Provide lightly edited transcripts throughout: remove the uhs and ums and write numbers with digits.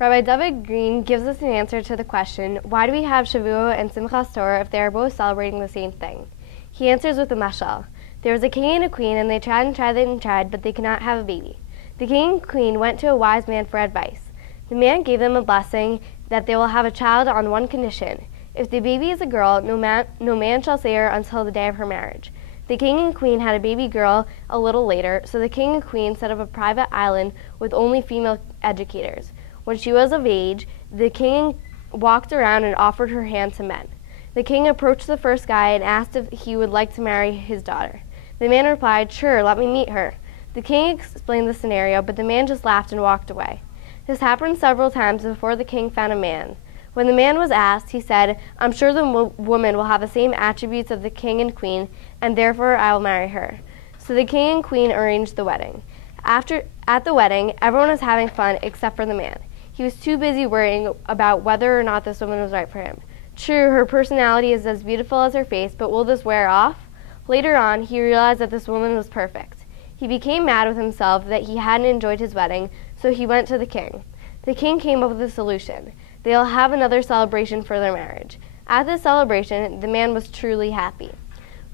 Rabbi David Green gives us an answer to the question, why do we have Shavuot and Simchas Torah if they are both celebrating the same thing? He answers with a mashal. There was a king and a queen, and they tried and tried and tried, but they could not have a baby. The king and queen went to a wise man for advice. The man gave them a blessing that they will have a child on one condition. If the baby is a girl, no man shall see her until the day of her marriage. The king and queen had a baby girl a little later, so the king and queen set up a private island with only female educators. When she was of age, the king walked around and offered her hand to men. The king approached the first guy and asked if he would like to marry his daughter. The man replied, "Sure, let me meet her." The king explained the scenario, but the man just laughed and walked away. This happened several times before the king found a man. When the man was asked, he said, "I'm sure the woman will have the same attributes of the king and queen, and therefore I will marry her." So the king and queen arranged the wedding. At the wedding, everyone was having fun except for the man. He was too busy worrying about whether or not this woman was right for him. True, her personality is as beautiful as her face, but will this wear off? Later on, he realized that this woman was perfect. He became mad with himself that he hadn't enjoyed his wedding, so he went to the king. The king came up with a solution. They'll have another celebration for their marriage. At this celebration, the man was truly happy.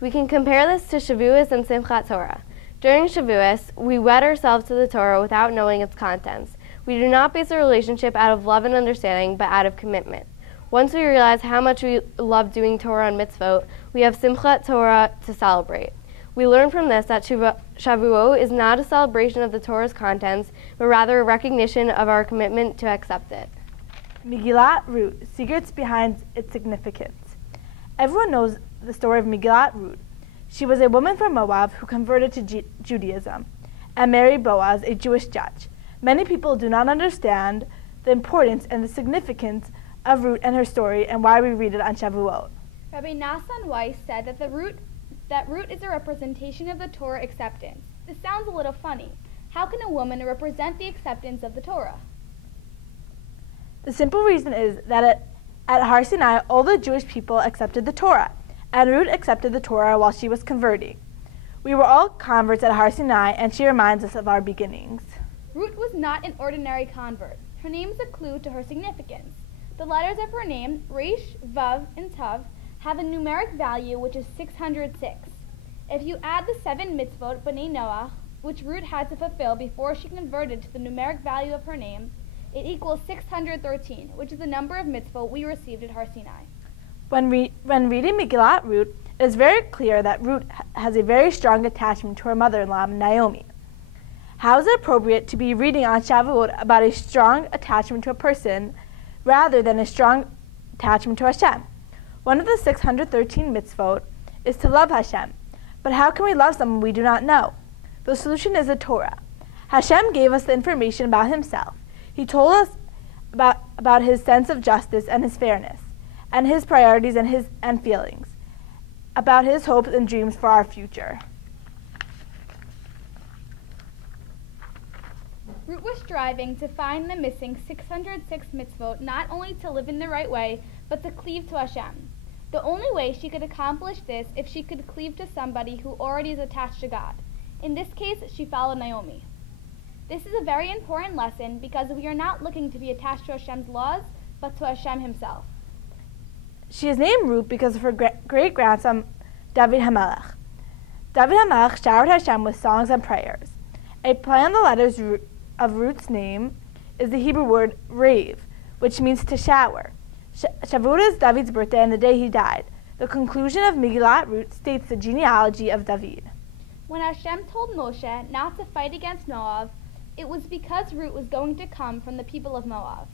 We can compare this to Shavuot and Simchat Torah. During Shavuot, we wed ourselves to the Torah without knowing its contents. We do not base a relationship out of love and understanding, but out of commitment. Once we realize how much we love doing Torah and mitzvot, we have Simchat Torah to celebrate. We learn from this that Shavuot is not a celebration of the Torah's contents, but rather a recognition of our commitment to accept it. Megillat Ruth, secrets behind its significance. Everyone knows the story of Megillat Ruth. She was a woman from Moab who converted to Judaism and married Boaz, a Jewish judge. Many people do not understand the importance and the significance of Ruth and her story and why we read it on Shavuot. Rabbi Nassan Weiss said that Ruth is a representation of the Torah acceptance. This sounds a little funny. How can a woman represent the acceptance of the Torah? The simple reason is that at Har Sinai, all the Jewish people accepted the Torah, and Ruth accepted the Torah while she was converting. We were all converts at Har Sinai, and she reminds us of our beginnings. Ruth was not an ordinary convert. Her name is a clue to her significance. The letters of her name, Resh, Vav, and Tav, have a numeric value which is 606. If you add the 7 mitzvot, B'nai Noach, which Ruth had to fulfill before she converted to the numeric value of her name, it equals 613, which is the number of mitzvot we received at Har Sinai. When reading Megillat Ruth, it is very clear that Ruth has a very strong attachment to her mother-in-law, Naomi. How is it appropriate to be reading on Shavuot about a strong attachment to a person rather than a strong attachment to Hashem? One of the 613 mitzvot is to love Hashem. But how can we love someone we do not know? The solution is the Torah. Hashem gave us the information about himself. He told us about his sense of justice and his fairness, and his priorities and feelings, about his hopes and dreams for our future. Ruth was striving to find the missing 606 mitzvot, not only to live in the right way, but to cleave to Hashem. The only way she could accomplish this if she could cleave to somebody who already is attached to God. In this case, she followed Naomi. This is a very important lesson because we are not looking to be attached to Hashem's laws, but to Hashem himself. She is named Ruth because of her great-grandson, David HaMelech. David HaMelech showered Hashem with songs and prayers. A play on the letters of Ruth's name is the Hebrew word rave, which means to shower. Shavuot is David's birthday and the day he died. The conclusion of Megillat Ruth states the genealogy of David. When Hashem told Moshe not to fight against Moab, it was because Ruth was going to come from the people of Moab.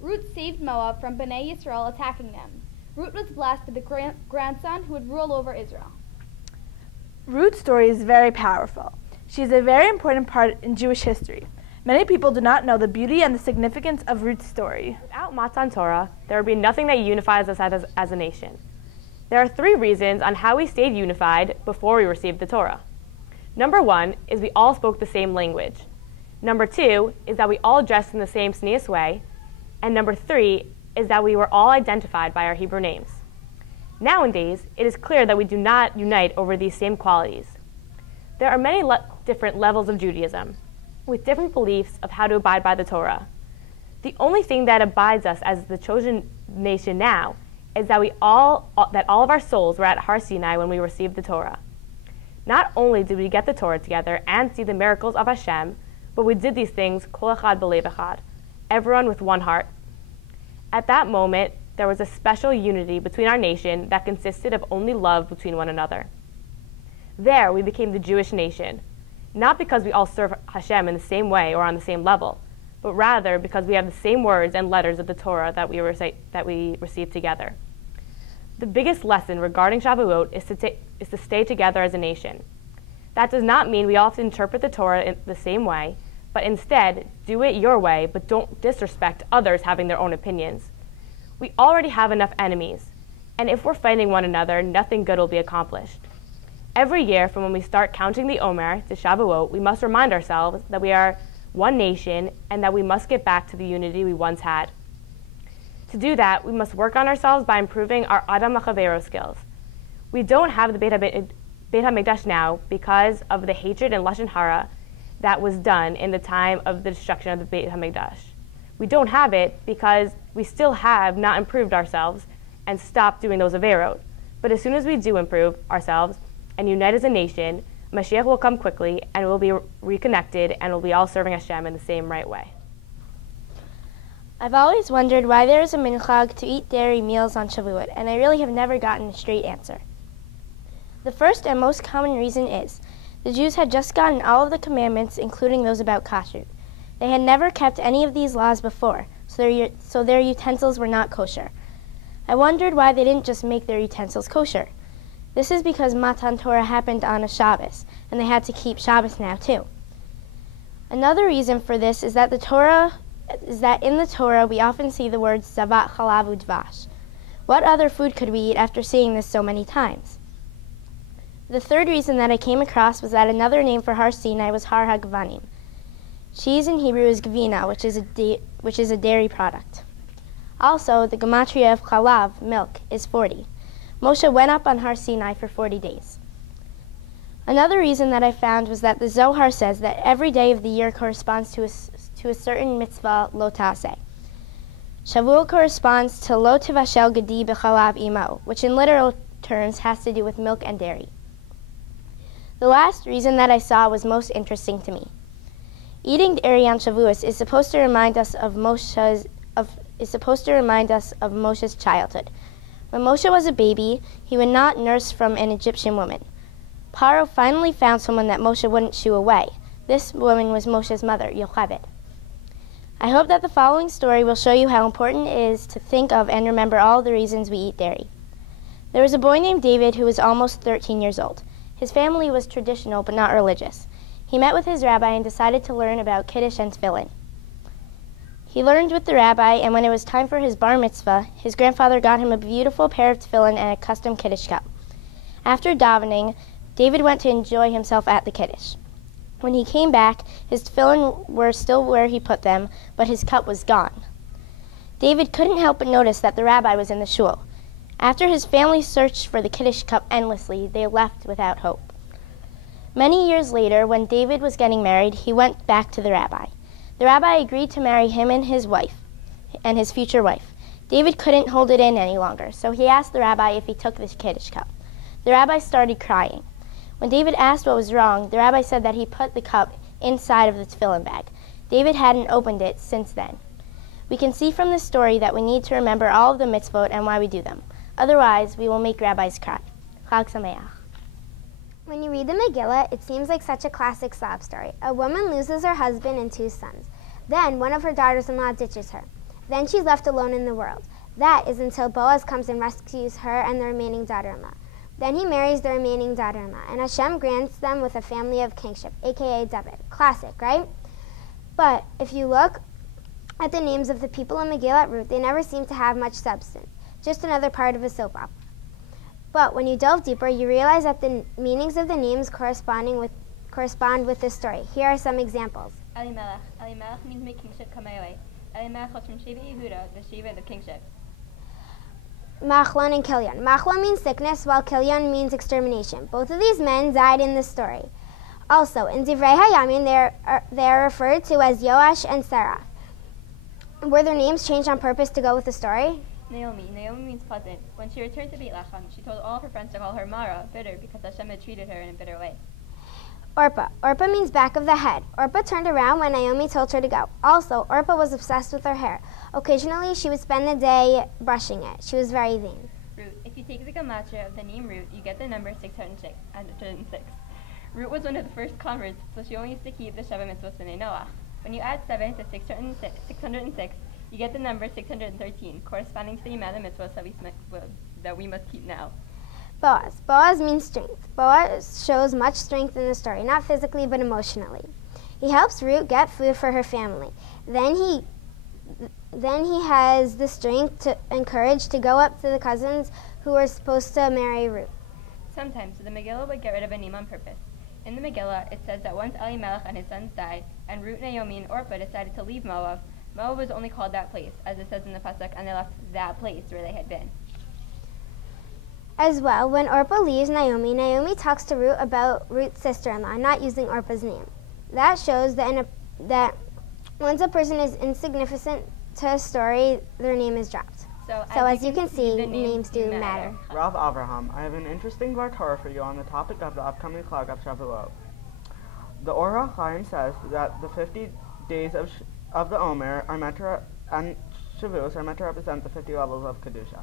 Ruth saved Moab from Bnei Yisrael attacking them. Ruth was blessed with a grandson who would rule over Israel. Ruth's story is very powerful. She is a very important part in Jewish history. Many people do not know the beauty and the significance of Ruth's story. Without Matan Torah, there would be nothing that unifies us as a nation. There are 3 reasons on how we stayed unified before we received the Torah. Number 1 is we all spoke the same language. Number 2 is that we all dressed in the same sneeze way. And number 3 is that we were all identified by our Hebrew names. Nowadays, it is clear that we do not unite over these same qualities. There are many different levels of Judaism, with different beliefs of how to abide by the Torah. The only thing that abides us as the chosen nation now is that all of our souls were at Har Sinai when we received the Torah. Not only did we get the Torah together and see the miracles of Hashem, but we did these things kol echad b'lev echad, everyone with one heart. At that moment, there was a special unity between our nation that consisted of only love between one another. There, we became the Jewish nation, not because we all serve Hashem in the same way or on the same level, but rather because we have the same words and letters of the Torah that we received together. The biggest lesson regarding Shavuot is to stay together as a nation. That does not mean we all have to interpret the Torah in the same way, but instead, do it your way, but don't disrespect others having their own opinions. We already have enough enemies, and if we're fighting one another, nothing good will be accomplished. Every year, from when we start counting the Omer to Shavuot, we must remind ourselves that we are one nation and that we must get back to the unity we once had. To do that, we must work on ourselves by improving our Adam L'Chavero skills. We don't have the Beit HaMikdash now because of the hatred and Lashon Hara that was done in the time of the destruction of the Beit HaMikdash. We don't have it because we still have not improved ourselves and stopped doing those Averot. But as soon as we do improve ourselves and unite as a nation, Mashiach will come quickly and we'll be reconnected and we'll be all serving Hashem in the same right way. I've always wondered why there is a minchag to eat dairy meals on Shavuot, and I really have never gotten a straight answer. The first and most common reason is the Jews had just gotten all of the commandments, including those about kashrut. They had never kept any of these laws before, so their utensils were not kosher. I wondered why they didn't just make their utensils kosher. This is because Matan Torah happened on a Shabbos, and they had to keep Shabbos now too. Another reason for this is that in the Torah we often see the words zavat chalav udvash. What other food could we eat after seeing this so many times? The third reason that I came across was that another name for Har Sinai was Har HaGvanim. Cheese in Hebrew is gvina, which is a dairy product. Also, the gematria of chalav, milk, is 40. Moshe went up on Har Sinai for 40 days. Another reason that I found was that the Zohar says that every day of the year corresponds to a certain mitzvah, lo ta'aseh. Shavuot corresponds to lo tivashel gedi b'chalav imo, which in literal terms has to do with milk and dairy. The last reason that I saw was most interesting to me. Eating dairy on Shavuot is supposed to remind us of Moshe's childhood. When Moshe was a baby, he would not nurse from an Egyptian woman. Paro finally found someone that Moshe wouldn't shoo away. This woman was Moshe's mother, Yocheved. I hope that the following story will show you how important it is to think of and remember all the reasons we eat dairy. There was a boy named David who was almost 13 years old. His family was traditional but not religious. He met with his rabbi and decided to learn about Kiddush and Tefillin. He learned with the rabbi, and when it was time for his bar mitzvah, his grandfather got him a beautiful pair of tefillin and a custom Kiddush cup. After davening, David went to enjoy himself at the Kiddush. When he came back, his tefillin were still where he put them, but his cup was gone. David couldn't help but notice that the rabbi was in the shul. After his family searched for the Kiddush cup endlessly, they left without hope. Many years later, when David was getting married, he went back to the rabbi. The rabbi agreed to marry him and his wife, and his future wife. David couldn't hold it in any longer, so he asked the rabbi if he took the Kiddush cup. The rabbi started crying. When David asked what was wrong, the rabbi said that he put the cup inside of the tefillin bag. David hadn't opened it since then. We can see from this story that we need to remember all of the mitzvot and why we do them. Otherwise, we will make rabbis cry. Chag Sameach. When you read the Megillah, it seems like such a classic sob story. A woman loses her husband and 2 sons. Then one of her daughters-in-law ditches her. Then she's left alone in the world. That is until Boaz comes and rescues her and the remaining daughter-in-law. Then he marries the remaining daughter-in-law, and Hashem grants them with a family of kingship, a.k.a. David. Classic, right? But if you look at the names of the people in Megillat Ruth, they never seem to have much substance, just another part of a soap opera. But when you delve deeper, you realize that the meanings of the names correspond with this story. Here are some examples. Elimelech. Elimelech means make kingship come my way. Elimelech was from Sheva Yehuda, the Sheva of kingship. Machlon and Kilion. Machlon means sickness, while Kilion means extermination. Both of these men died in this story. Also, in Divrei Hayamin, they are referred to as Yoash and Sarah. Were their names changed on purpose to go with the story? Naomi. Naomi means pleasant. When she returned to Beit Lechem, she told all of her friends to call her Mara, bitter, because Hashem had treated her in a bitter way. Orpah. Orpah means back of the head. Orpah turned around when Naomi told her to go. Also, Orpah was obsessed with her hair. Occasionally, she would spend the day brushing it. She was very vain. Root. If you take the gematria of the name Root, you get the number 606. Root was one of the first converts, so she only used to keep the Sheva mitzvot b'nei Noach. When you add 7 to 606, you get the number 613, corresponding to the amount of mitzvot that we must keep now. Boaz. Boaz means strength. Boaz shows much strength in the story, not physically but emotionally. He helps Ruth get food for her family. Then he has the strength and courage to go up to the cousins who are supposed to marry Ruth. Sometimes the Megillah would get rid of a name on purpose. In the Megillah, it says that once Elimelech and his sons died, and Ruth, Naomi, and Orpah decided to leave Moab, Moab was only called that place, as it says in the pasuk, and they left that place where they had been. As well, when Orpah leaves Naomi talks to Ruth about Ruth's sister-in-law, not using Orpah's name. That shows that once a person is insignificant to a story, their name is dropped. So as you can see, names do matter. Rav Avraham, I have an interesting Dvar Torah for you on the topic of the upcoming Chag of Shavuot. The Or HaChaim says that the 50 days of the Omer are meant to and Shavuos are meant to represent the 50 levels of Kedusha.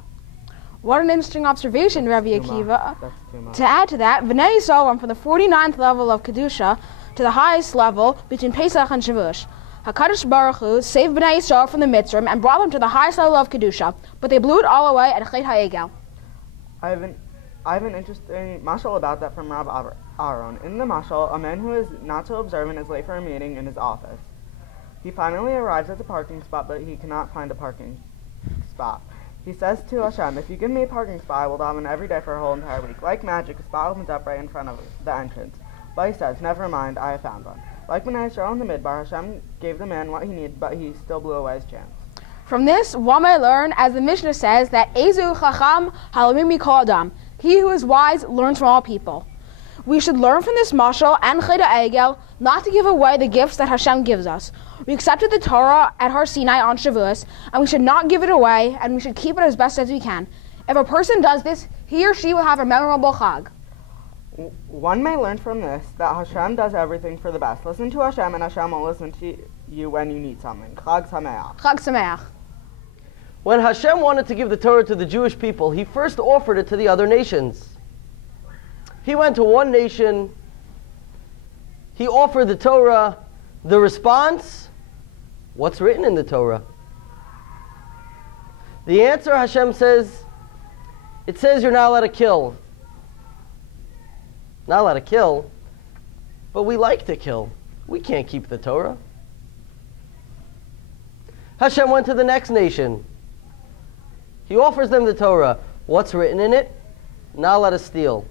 What an interesting observation, Rabbi Akiva. That's too much. To add to that, Bnei Yisrael went from the 49th level of Kedusha to the highest level between Pesach and Shavuot. HaKadosh Baruch Hu saved Bnei Yisrael from the Mitzrim and brought them to the highest level of Kedusha, but they blew it all away at Chet HaEgel. I have an interesting mashal about that from Rav Aaron. In the mashal, a man who is not so observant is late for a meeting in his office. He finally arrives at the parking spot, but he cannot find a parking spot. He says to Hashem, if you give me a parking spot, I will daven every day for a whole entire week. Like magic, a spot opens up right in front of the entrance. But he says, never mind, I have found one. Like Bnei Yisrael in the Midbar, Hashem gave the man what he needed, but he still blew away his chance. From this, one may learn, as the Mishnah says, that Ezu Chacham Halamim Mikol Adam. He who is wise learns from all people. We should learn from this mashal and Chet HaEgel not to give away the gifts that Hashem gives us. We accepted the Torah at Har Sinai on Shavuos, and we should not give it away, and we should keep it as best as we can. If a person does this, he or she will have a memorable Chag. One may learn from this that Hashem does everything for the best. Listen to Hashem, and Hashem will listen to you when you need something. Chag Sameach. Chag Sameach. When Hashem wanted to give the Torah to the Jewish people, he first offered it to the other nations. He went to one nation, he offered the Torah. The response? What's written in the Torah? The answer, Hashem says, it says you're not allowed to kill. Not allowed to kill, but we like to kill. We can't keep the Torah. Hashem went to the next nation. He offers them the Torah. What's written in it? Not allowed to steal.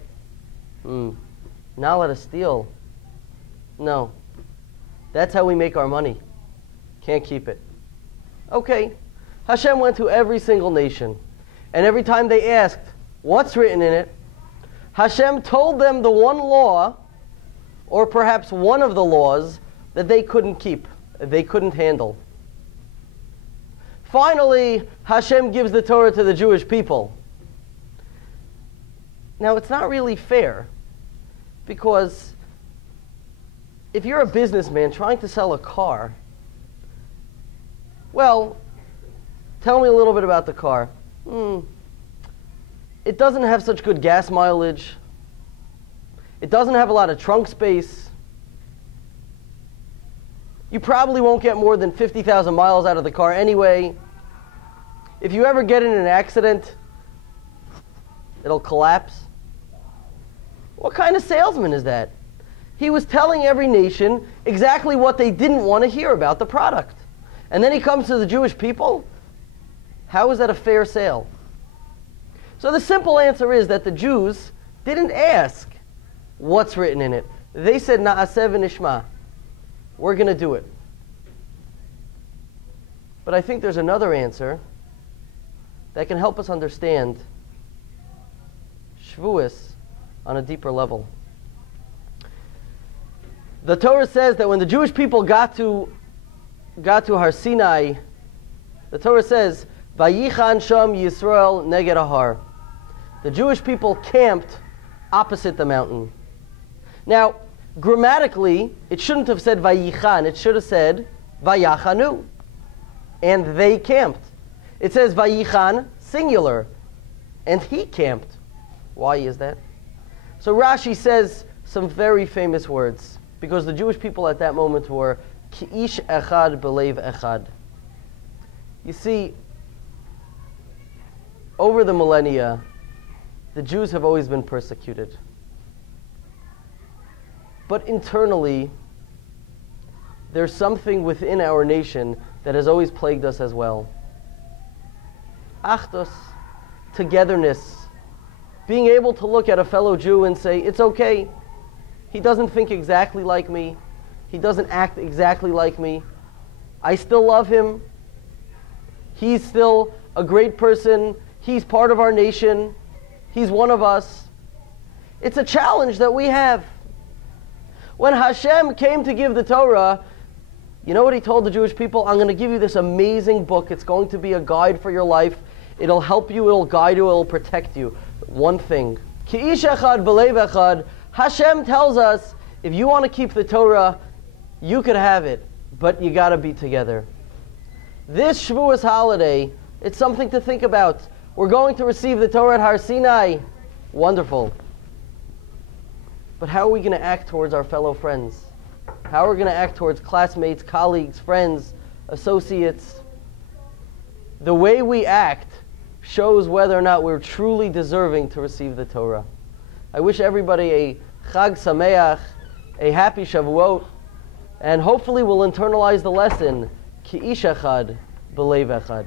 Not allowed to steal. No. That's how we make our money. Can't keep it. Okay. Hashem went to every single nation. And every time they asked, what's written in it? Hashem told them the one law, or perhaps one of the laws, that they couldn't keep, they couldn't handle. Finally, Hashem gives the Torah to the Jewish people. Now, it's not really fair, because if you're a businessman trying to sell a car, well, tell me a little bit about the car. It doesn't have such good gas mileage. It doesn't have a lot of trunk space. You probably won't get more than 50,000 miles out of the car anyway. If you ever get in an accident, it'll collapse. What kind of salesman is that? He was telling every nation exactly what they didn't want to hear about the product. And then he comes to the Jewish people? How is that a fair sale? So the simple answer is that the Jews didn't ask what's written in it. They said, Na'aseh v'nishma. We're going to do it. But I think there's another answer that can help us understand Shavuos on a deeper level. The Torah says that when the Jewish people got to Har Sinai, The Torah says, Vayichan Sham Yisrael Neged Ahar. The Jewish people camped opposite the mountain. Now, grammatically, it shouldn't have said Vayichan. It should have said Vayachanu. And they camped. It says Vayichan, singular. And he camped. Why is that? So Rashi says some very famous words, because the Jewish people at that moment were Ki'ish echad belev echad. You see, over the millennia, the Jews have always been persecuted. But internally, there's something within our nation that has always plagued us as well. Achdus, togetherness, being able to look at a fellow Jew and say, it's okay. He doesn't think exactly like me. He doesn't act exactly like me. I still love him. He's still a great person. He's part of our nation. He's one of us. It's a challenge that we have. When Hashem came to give the Torah, you know what he told the Jewish people? I'm going to give you this amazing book. It's going to be a guide for your life. It'll help you, it'll guide you, it'll protect you. One thing. Ki'ish echad belev echad. Hashem tells us, if you want to keep the Torah, you could have it, but you got to be together. This Shavuos holiday, it's something to think about. We're going to receive the Torah at Har Sinai. Wonderful. But how are we going to act towards our fellow friends? How are we going to act towards classmates, colleagues, friends, associates? The way we act shows whether or not we're truly deserving to receive the Torah. I wish everybody a Chag Sameach, a happy Shavuot, and hopefully we'll internalize the lesson, Ki'ish echad belev echad.